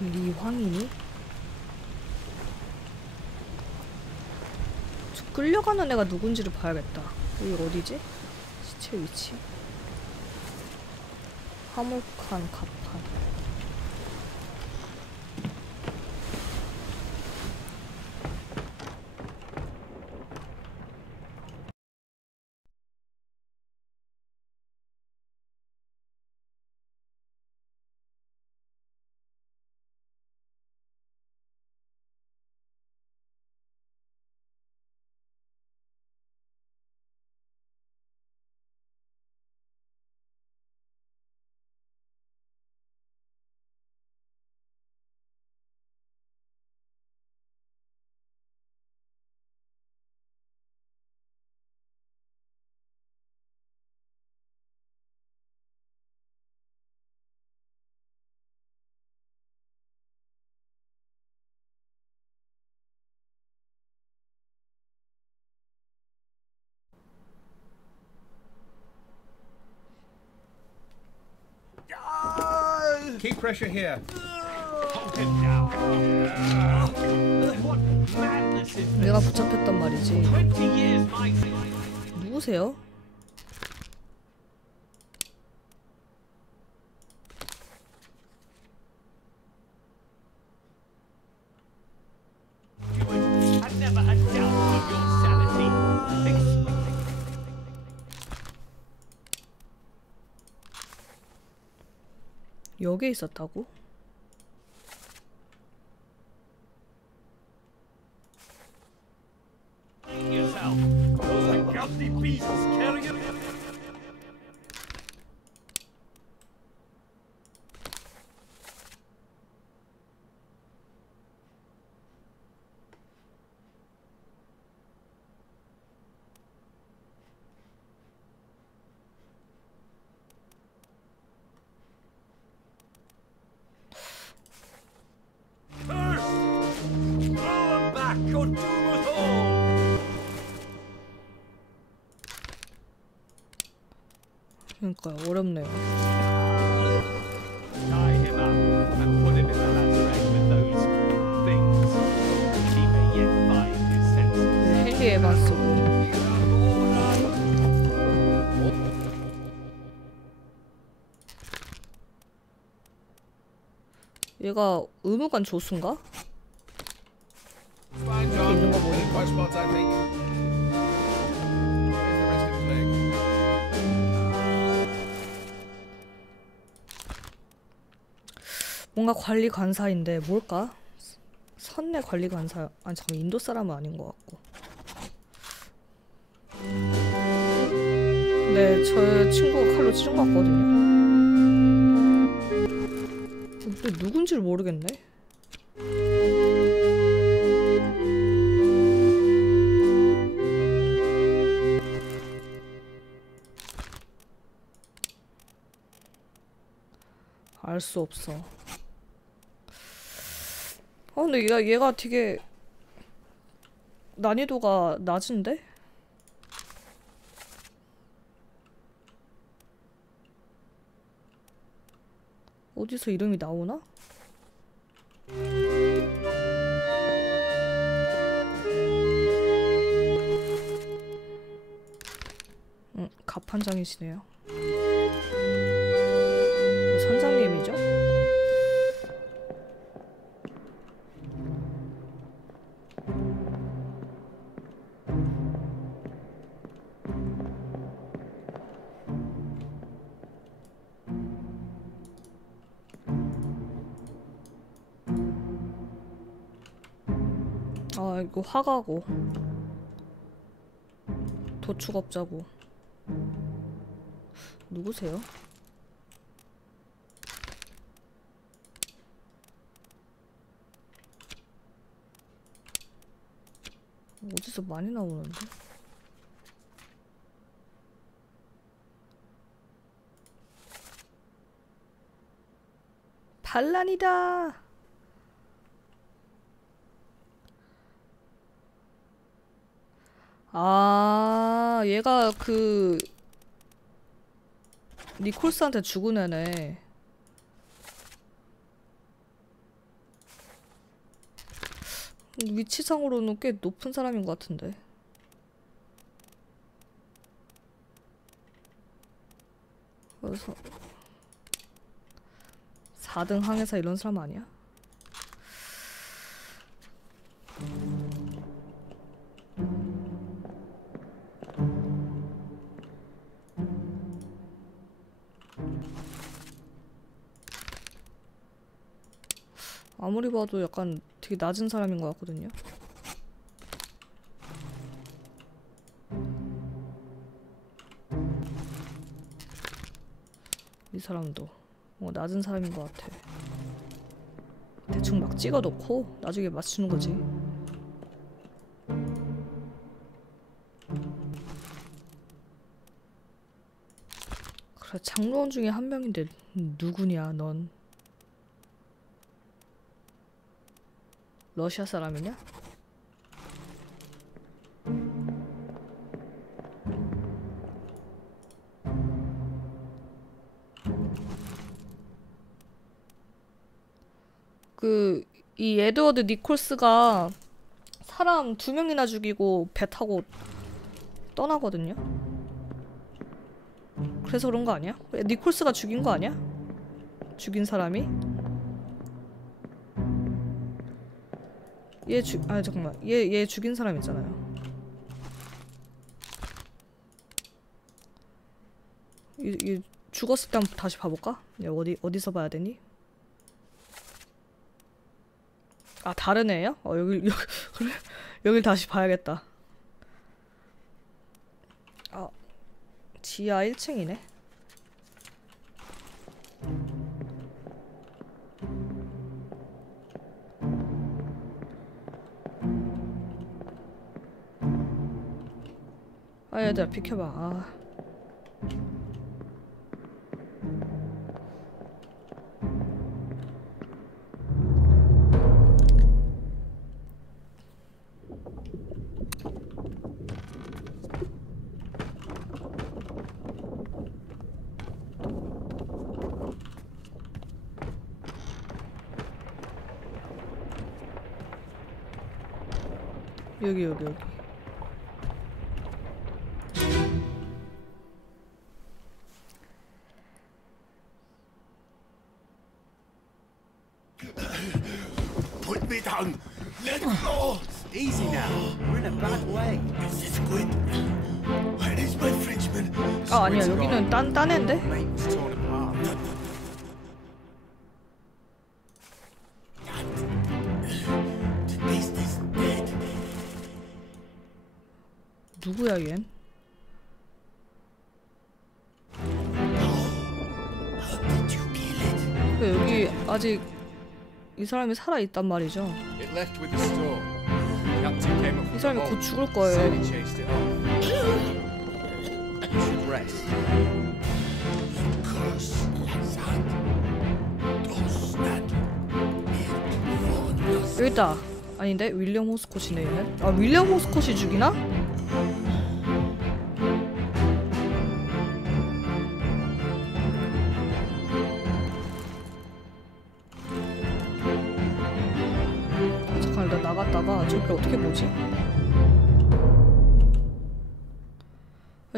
리황이니? 저 끌려가는 애가 누군지를 봐야겠다. 여기 어디지? 시체 위치. 화목한 가판. Pressure here. 내가 붙잡혔단 말이지. 20 years my 누구세요? 여기에 있었다고? 헨리 에반스고 얘가 의무관 조수인가? 뭔가 관리 관사인데 뭘까? 선내 관리 관사 아니 잠깐 인도 사람은 아닌 것 같고 네, 저 친구가 칼로 같거든요. 근데 누군지를 모르겠네. 알 수 없어. 어 근데 얘가 얘가 되게 난이도가 낮은데? 어디서 이름이 나오나? 응, 갑판장이시네요. 아 이거 화가고 도축업자고 누구세요? 어디서 많이 나오는데? 반란이다! 아, 얘가 그 니콜스한테 죽은 애네. 위치상으로는 꽤 높은 사람인 것 같은데. 그래서 4등 항해사 이런 사람 아니야? 아무리 봐도 약간 되게 낮은 사람인 것 같거든요. 이 사람도 뭐 낮은 사람인 것 같아. 대충 막 찍어놓고 나중에 맞추는 거지. 그래 장로원 중에 한 명인데 누구냐 넌? 러시아 사람이냐? 그 이 에드워드 니콜스가 사람 두 명이나 죽이고 배 타고 떠나거든요. 그래서 그런 거 아니야? 니콜스가 죽인 거 아니야? 죽인 사람이? 얘 죽, 아 잠깐만, 얘 얘 죽인 사람 있잖아요. 얘, 얘 죽었을 때 한번 다시 봐볼까? 얘 어디 어디서 봐야 되니? 아 다른 애예요? 어 여기 여기 그래 여길 다시 봐야겠다. 아 지하 1층이네. 아 얘들아 비켜봐. 아. 여기 여기 여기. 여기는 딴딴 dead. 누구야 얜? 그 여기 아직 이 사람이 살아 있단 말이죠. 이 사람이 곧. 죽을 거예요. Should rest. Curse that. Does not it for us. 여기 있다. 아닌데 윌리엄 호스콧이네 얘는. 아 윌리엄 호스콧이 죽이나?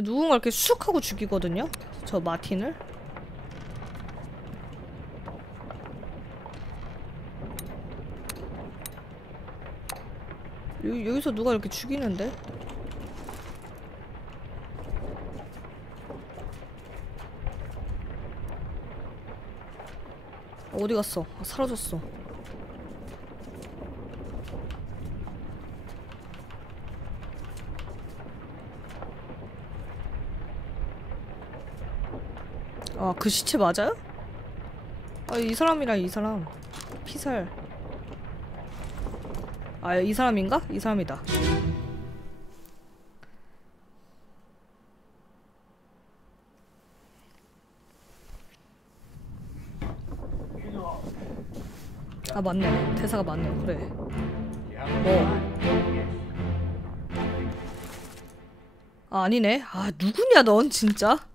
누군가 이렇게 쑥 하고 죽이거든요? 저 마틴을? 여기, 여기서 누가 이렇게 죽이는데? 어디 갔어? 아, 사라졌어. 아, 그 시체 맞아요? 아, 이 사람이랑 이 사람. 피살. 아, 이 사람인가? 이 사람이다. 아, 맞네. 대사가 맞네. 그래. 뭐. 아, 아니네. 아, 누구냐, 넌 진짜?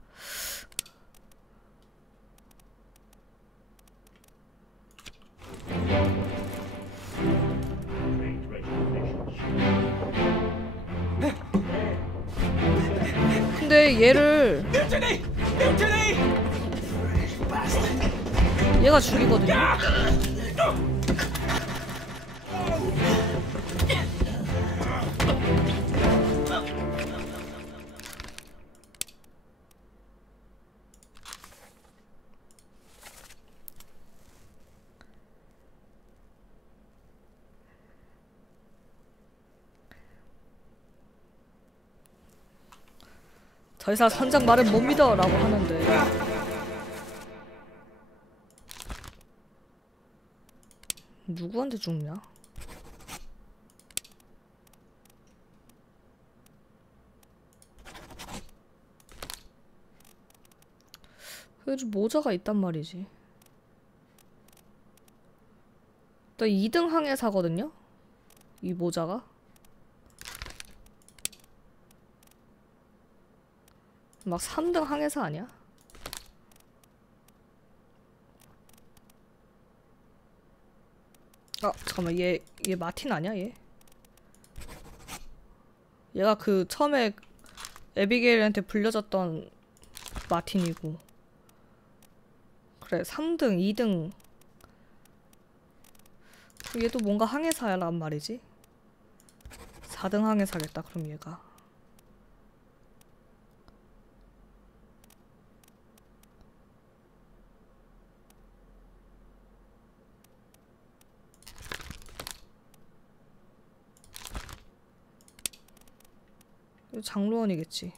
왜 얘를! 얘가 죽이거든요. 더 이상 선장 말은 못 믿어 라고 하는데 누구한테 죽냐? 그래도 모자가 있단 말이지. 나 2등 항해사거든요? 이 모자가? 막 3등 항해사 아니야? 아 잠깐만. 얘 얘 마틴 아니야 얘? 얘가 그 처음에 에비게일한테 불려졌던 마틴이고. 그래 3등 2등. 얘도 뭔가 항해사야란 말이지. 4등 항해사겠다 그럼 얘가 장로원이겠지.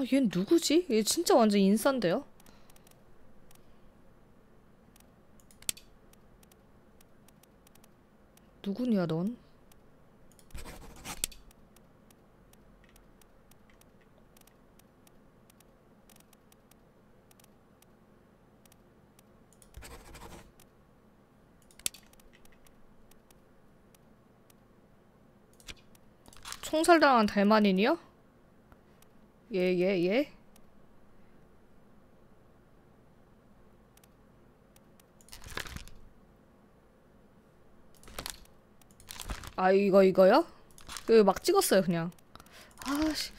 아, 얘 누구지? 얘 진짜 완전 인싸인데요? 누구냐 넌? 총살당한 달만인이요? 예, 예, 예. 아 이거 이거요? 그 막 찍었어요 그냥 아씨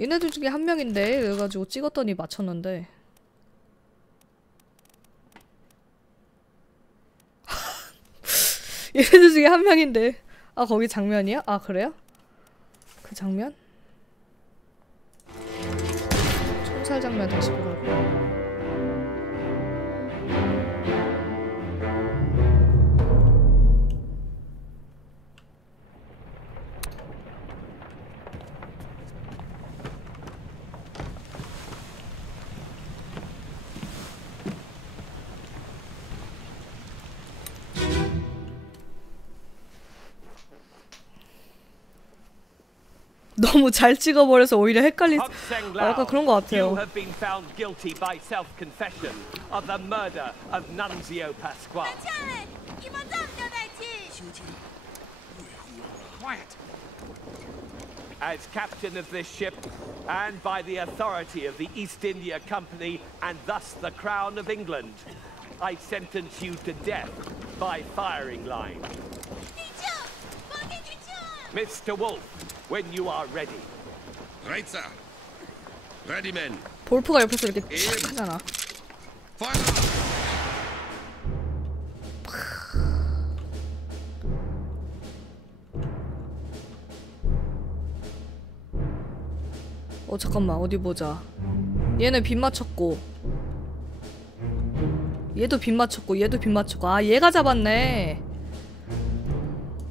얘네들 중에 한 명인데 그래가지고 찍었더니 맞췄는데 얘네들 중에 한 명인데 아 거기 장면이야? 아 그래요? 그 장면? 총살 장면 다시 보라고 너무 잘 찍어버려서 오히려 헷갈리 약간 그런 것 같아요. As captain of this ship, and by the authority of the East India Company, and thus the Crown of England, I sentence you to death by firing line. Mr. Wolf, when you are ready. Right, sir. Ready, men. 볼프가 옆에서 이렇게 예. 촥 하잖아. 어 잠깐만 어디 보자. 얘는 빗 맞췄고. 얘도 빗 맞췄고 얘도 빗 맞췄고 아 얘가 잡았네.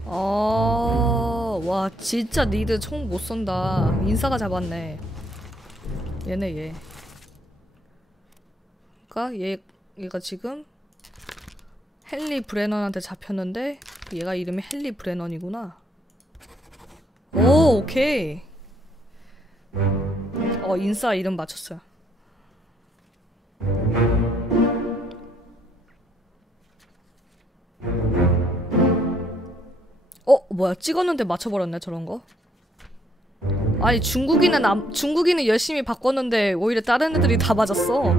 어. 와 진짜 니들 총 못 쏜다. 인싸가 잡았네. 얘네 얘. 그니까 얘 얘가 지금 헨리 브레넌한테 잡혔는데 얘가 이름이 헨리 브레넌이구나. 오 오케이. 어 인싸 이름 맞췄어요. 어 뭐야 찍었는데 맞춰버렸네 저런 거. 아니 중국인은 안, 중국인은 열심히 바꿨는데 오히려 다른 애들이 다 맞았어.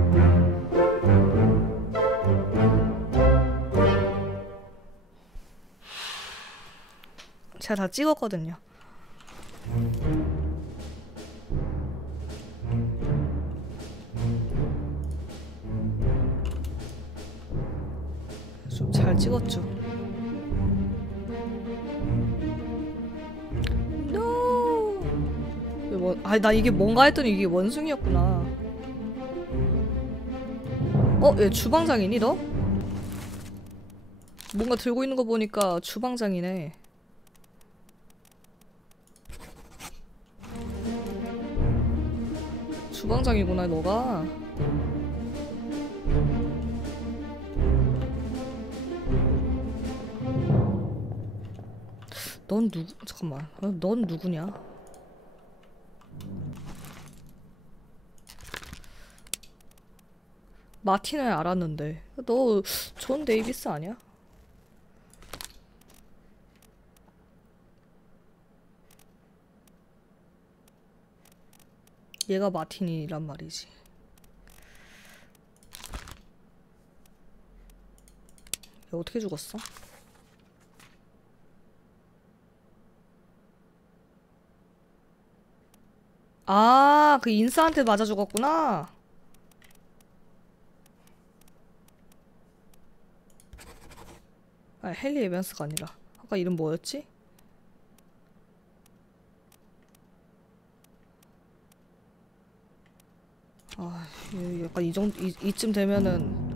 제가 다 찍었거든요. 좀 잘 찍었죠. No. 이게 뭐, 아니 나 이게 뭔가 했더니 이게 원숭이였구나. 어, 얘 주방장이니 너? 뭔가 들고 있는 거 보니까 주방장이네. 주방장이구나 너가. 넌 누구? 잠깐만. 어, 넌 누구냐? 마틴을 알았는데 너 존 데이비스 아니야? 얘가 마틴이란 말이지. 얘 어떻게 죽었어? 아, 그 인싸한테 맞아 죽었구나. 아, 헨리 에반스가 아니라. 아까 이름 뭐였지? 아, 이- 약간 이 정도 이, 이쯤 되면은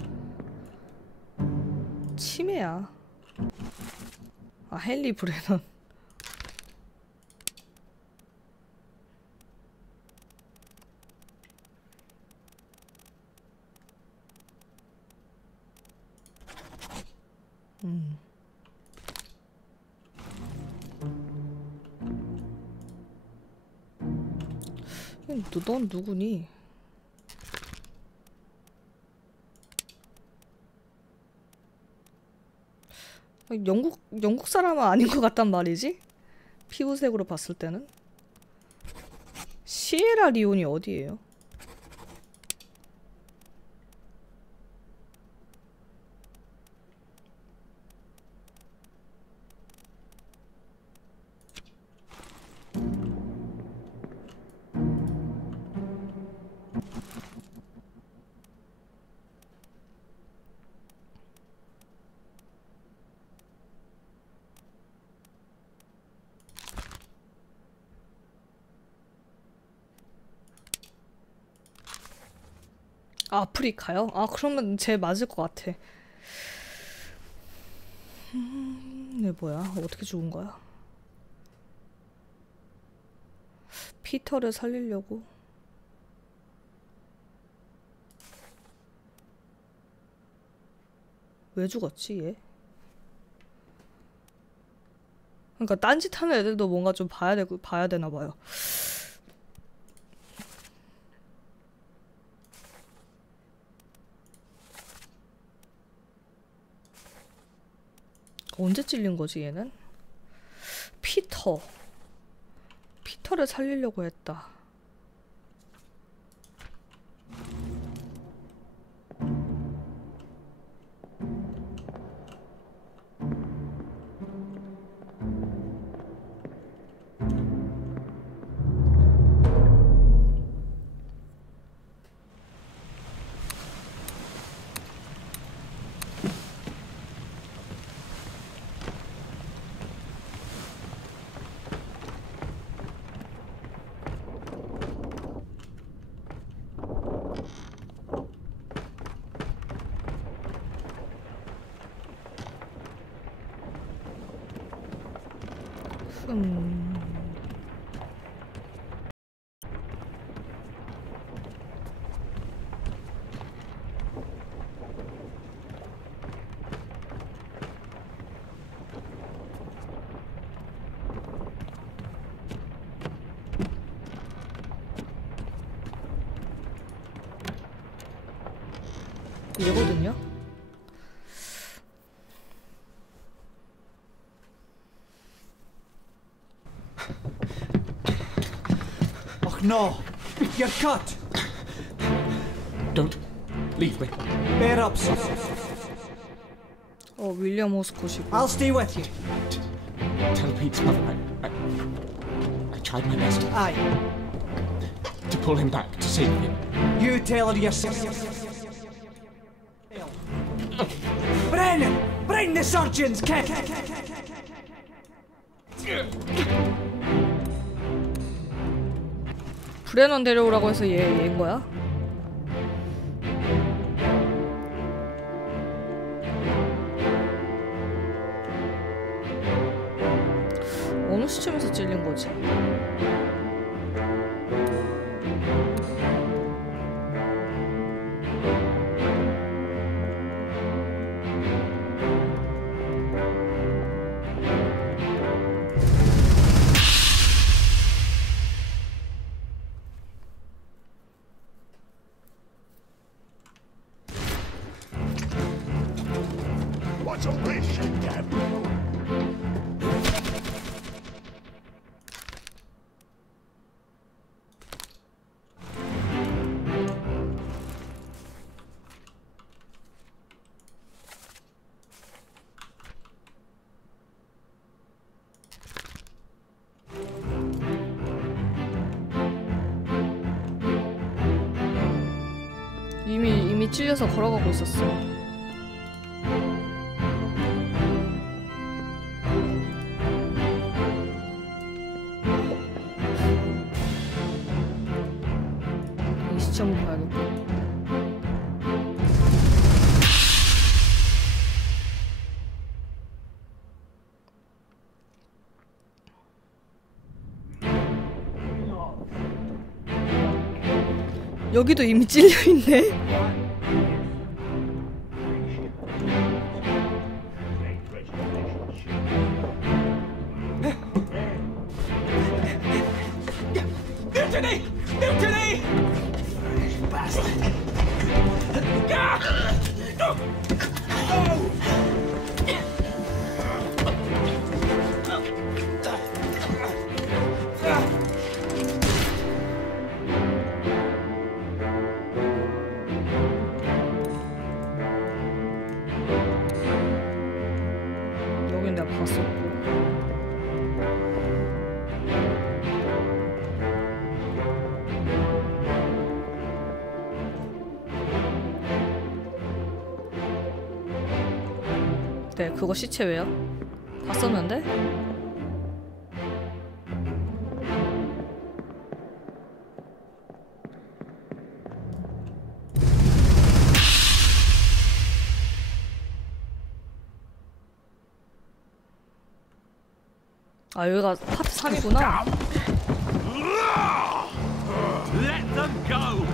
치매야. 아, 헨리 브레넌. 너, 넌 누구니? 영국 영국 사람은 아닌 것 같단 말이지? 피부색으로 봤을 때는 시에라 리온이 어디예요? 아프리카요? 아 그러면 제 맞을 것 같아. 음, 네 뭐야? 어떻게 죽은 거야? 피터를 살리려고. 왜 죽었지 얘? 그러니까 딴짓하는 애들도 뭔가 좀 봐야 되고 봐야 되나 봐요. 언제 찔린 거지 얘는? 피터. 피터를 살리려고 했다. 음. No. You're cut. Don't leave me. Bear up, sir. Oh, William was cushy. I'll stay with you. T tell Pete's mother I, I, I tried my best. Aye. To pull him back, to save him. You tell her yourself. Bring, Bring the surgeons, Kit! 브레넌 데려오라고 해서 얘 얘인 거야? 어느 시점에서 찔린 거지? This shit, Gabriel? 이미 이미 찔려서 걸어가고 있었어. 여기도 이미 찔려 있네. 그거 시체 왜요? 봤었는데? 아 여기가 파트 3이구나 Let them go!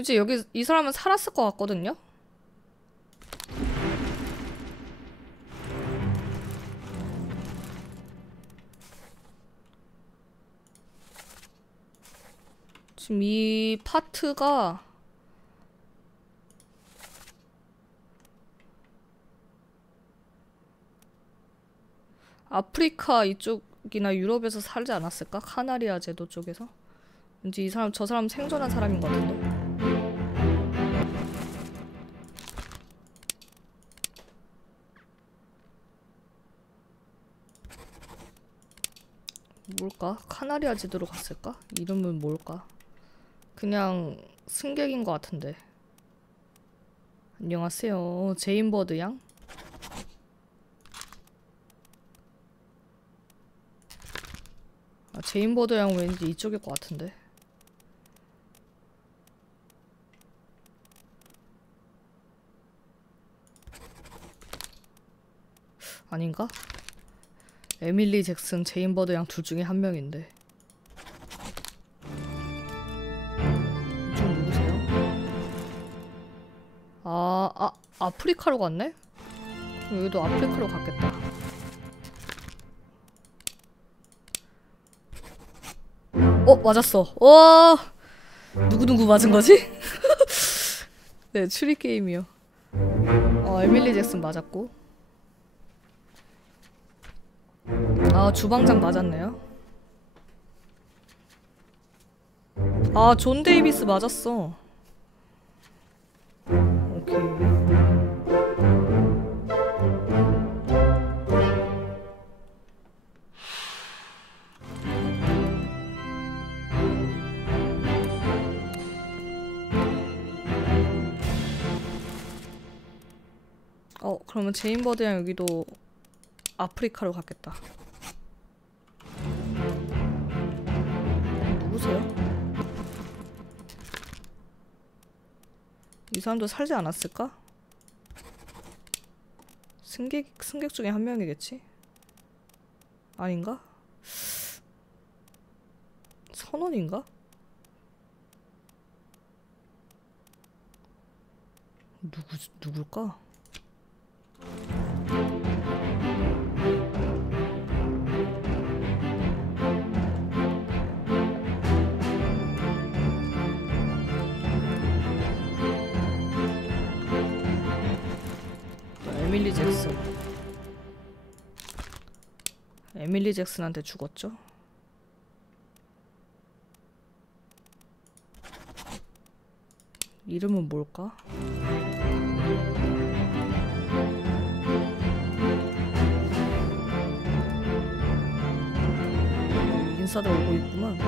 왠지 여기 이 사람은 살았을 것 같거든요? 지금 이 파트가 아프리카 이쪽이나 유럽에서 살지 않았을까? 카나리아 제도 쪽에서? 왠지 이 사람 저 사람 생존한 사람인 것 같은데. 뭘까? 카나리아 제도로 갔을까? 이름은 뭘까? 그냥 승객인 것 같은데. 안녕하세요. 제인버드 양? 아, 제인버드 양 왠지 이쪽일 것 같은데. 아닌가? 에밀리 잭슨, 제인 버드 양 둘 중에 한 명인데. 이쪽 누구세요? 아, 아, 아프리카로 갔네? 여기도 아프리카로 갔겠다. 어 맞았어. 와 누구 누구 맞은 거지? 네 추리 게임이요. 어 에밀리 잭슨 맞았고. 아 주방장 맞았네요. 아 존 데이비스 맞았어. 오케이. 어 그러면 제인 버드랑 여기도 아프리카로 갔겠다. 누구세요? 이 사람도 살지 않았을까? 승객 승객 중에 한 명이겠지? 아닌가? 선원인가? 누구 누굴까? 에밀리 잭슨. 에밀리 잭슨한테 죽었죠? 이름은 뭘까? 인사들 오고 있구만.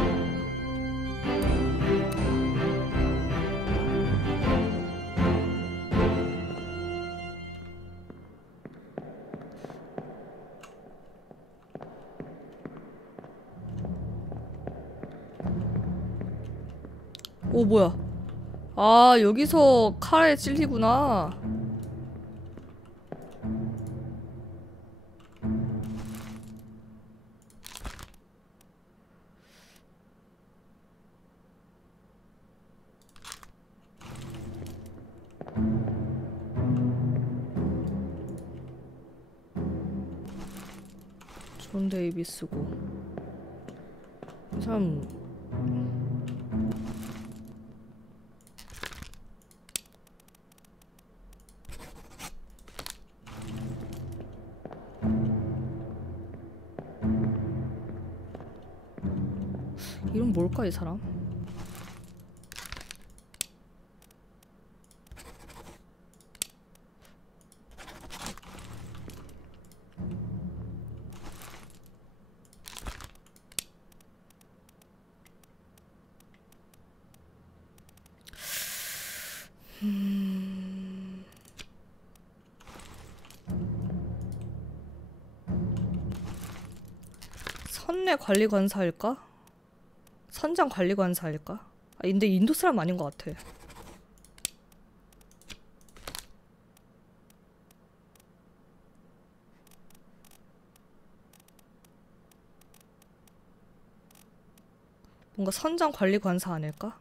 오 뭐야? 아 여기서 칼에 찔리구나. 존 데이비스고 이 이름 뭘까 이 사람? 음. 선내 관리 관사일까? 선장 관리관사일까? 아, 근데 인도 사람 아닌 것 같아. 뭔가 선장 관리관사 아닐까?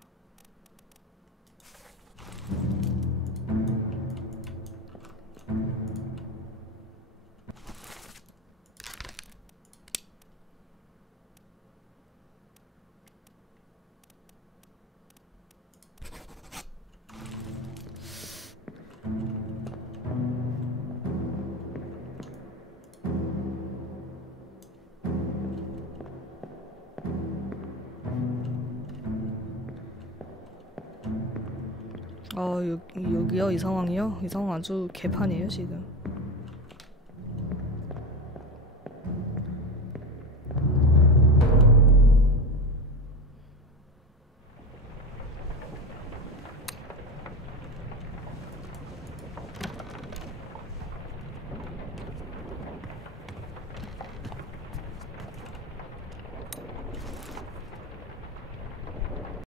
아 여기 여기요 이 상황이요? 이 상황 아주 개판이에요 지금.